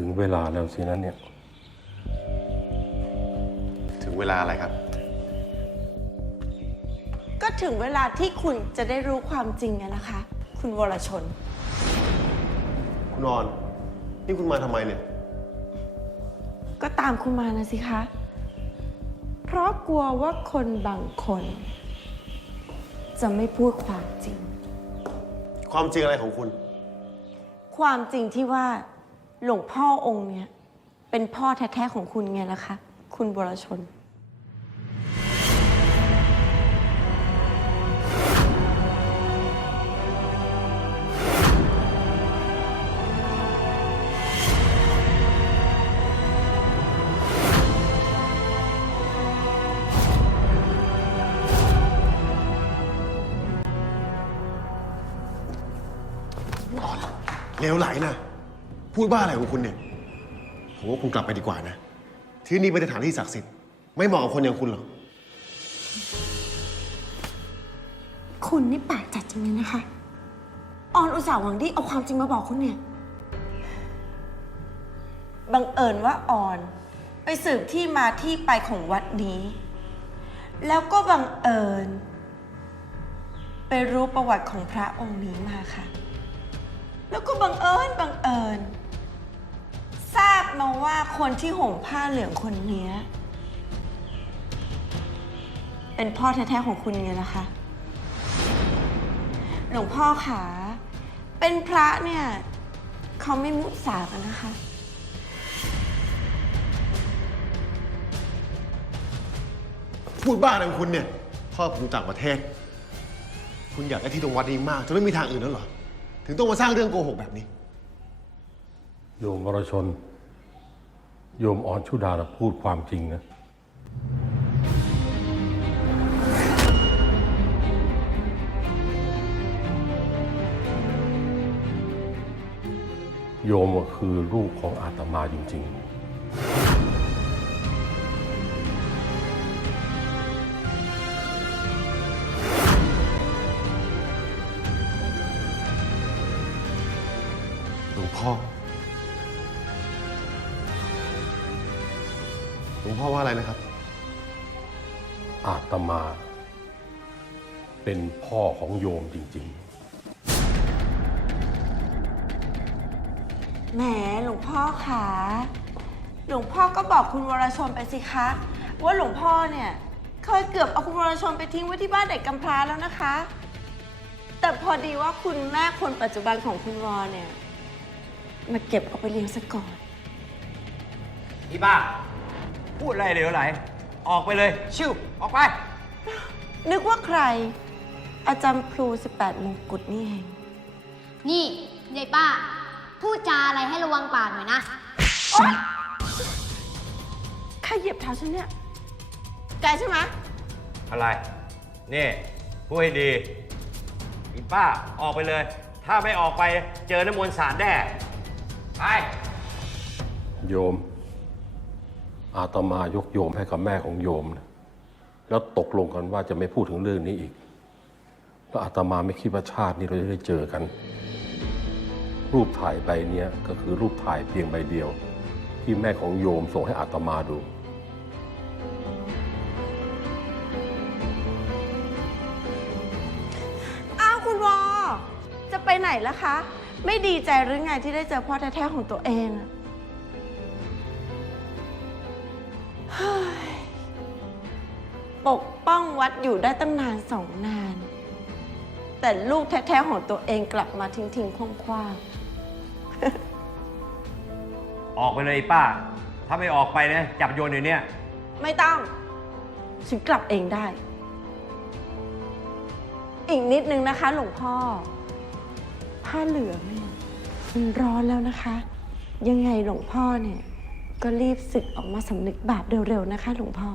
ถึงเวลาแล้วสินะเนี่ย ถึงเวลาอะไรครับ ก็ถึงเวลาที่คุณจะได้รู้ความจริงอะนะคะ คุณวรชน คุณออน นี่คุณมาทำไมเนี่ย ก็ตามคุณมานะสิคะ เพราะกลัวว่าคนบางคน จะไม่พูดความจริง ความจริงอะไรของคุณ ความจริงที่ว่า หลวงพ่อองค์เนี้ยเป็นพ่อแท้ๆของคุณไงล่ะคะ คุณวรชน เลวไหลนะ พูดบ้าอะไรของคุณเนี่ย ผมว่าคุณกลับไปดีกว่านะ ที่นี่เป็นสถานที่ศักดิ์สิทธิ์ ไม่เหมาะกับคนอย่างคุณหรอก คุณนี่ปากจัดจริงเลยนะคะ ออนอุตส่าห์หวังดีเอาความจริงมาบอกคุณเนี่ย บังเอิญว่าออน ไปสืบที่มาที่ไปของวัดนี้ แล้วก็บังเอิญ ไปรู้ประวัติของพระองค์นี้มาค่ะ แล้วก็บังเอิญบังเอิญ ทราบมาว่าคนที่ห่มผ้าเหลืองคนเนี้ย เป็นพ่อแท้ๆของคุณไงล่ะคะ หลวงพ่อขาเป็นพระเนี่ย เขาไม่มุสากันนะคะ พูดบ้าอะไรของคุณเนี่ย พ่อผมอยู่ต่างประเทศ คุณอยากได้ที่ตรงวัดนี้มากจนไม่มีทางอื่นแล้วเหรอ ถึงต้องมาสร้างเรื่องโกหกแบบนี้ โยมวรชน โยมอ่อนชุดานพูดความจริงนะ โยมก็คือลูกของอาตมาจริง ๆ ลวงพ่อว่าอะไรนะครับ อาตมา เป็นพ่อของโยมจริง แหมหลวงพ่อขาหลวงพ่อก็บอกคุณวรชนไปสิคะ ว่าหลวงพ่อเนี่ยเคยเกือบเอาคุณวรชนไปทิ้งไว้ที่บ้านเด็กกำพร้าแล้วนะคะ แต่พอดีว่าคุณแม่คนปัจจุบันของคุณวรเนี่ยมาเก็บเอาไปเลี้ยงซะก่อน อีบ้า พูดอะไรเหลวไหล ออกไปเลย ชิวออกไป นึกว่าใคร อาจารย์พลู 18 มงกุฎนี่เอง นี่ยายป้า พูดจาอะไรให้ระวังปากหน่อยนะ ใครเหยียบเท้าฉันเนี่ย แกใช่ไหม อะไร นี่พูดให้ดีอีป้าออกไปเลย ถ้าไม่ออกไปเจอน้ำมนต์สารแน่ ไป โยม อาตมายกโยมให้กับแม่ของโยมนะแล้วตกลงกันว่าจะไม่พูดถึงเรื่องนี้อีกแล้วอาตมาไม่คิดว่าชาตินี้เราจะได้เจอกัน รูปถ่ายใบเนี้ยก็คือรูปถ่ายเพียงใบเดียว ที่แม่ของโยมส่งให้อาตมาดูอ้าวคุณวอจะไปไหนล่ะคะ ไม่ดีใจหรือไงที่ได้เจอพ่อแท้ๆของตัวเองอะ ปกป้องวัดอยู่ได้ตั้งนานสองนาน แต่ลูกแท้ๆของตัวเองกลับมาทิ้งๆคว้างออกไปเลยอีป้า ถ้าไม่ออกไปนะจับโยนอยู่เนี่ยๆไม่ต้อง ฉันกลับเองได้ อีกนิดนึงนะคะ หลวงพ่อ ผ้าเหลืองเนี่ยมันร้อนแล้วนะคะ ยังไงหลวงพ่อเนี่ย ก็รีบสึกออกมาสำนึกบาปเร็วๆนะคะ หลวงพ่อ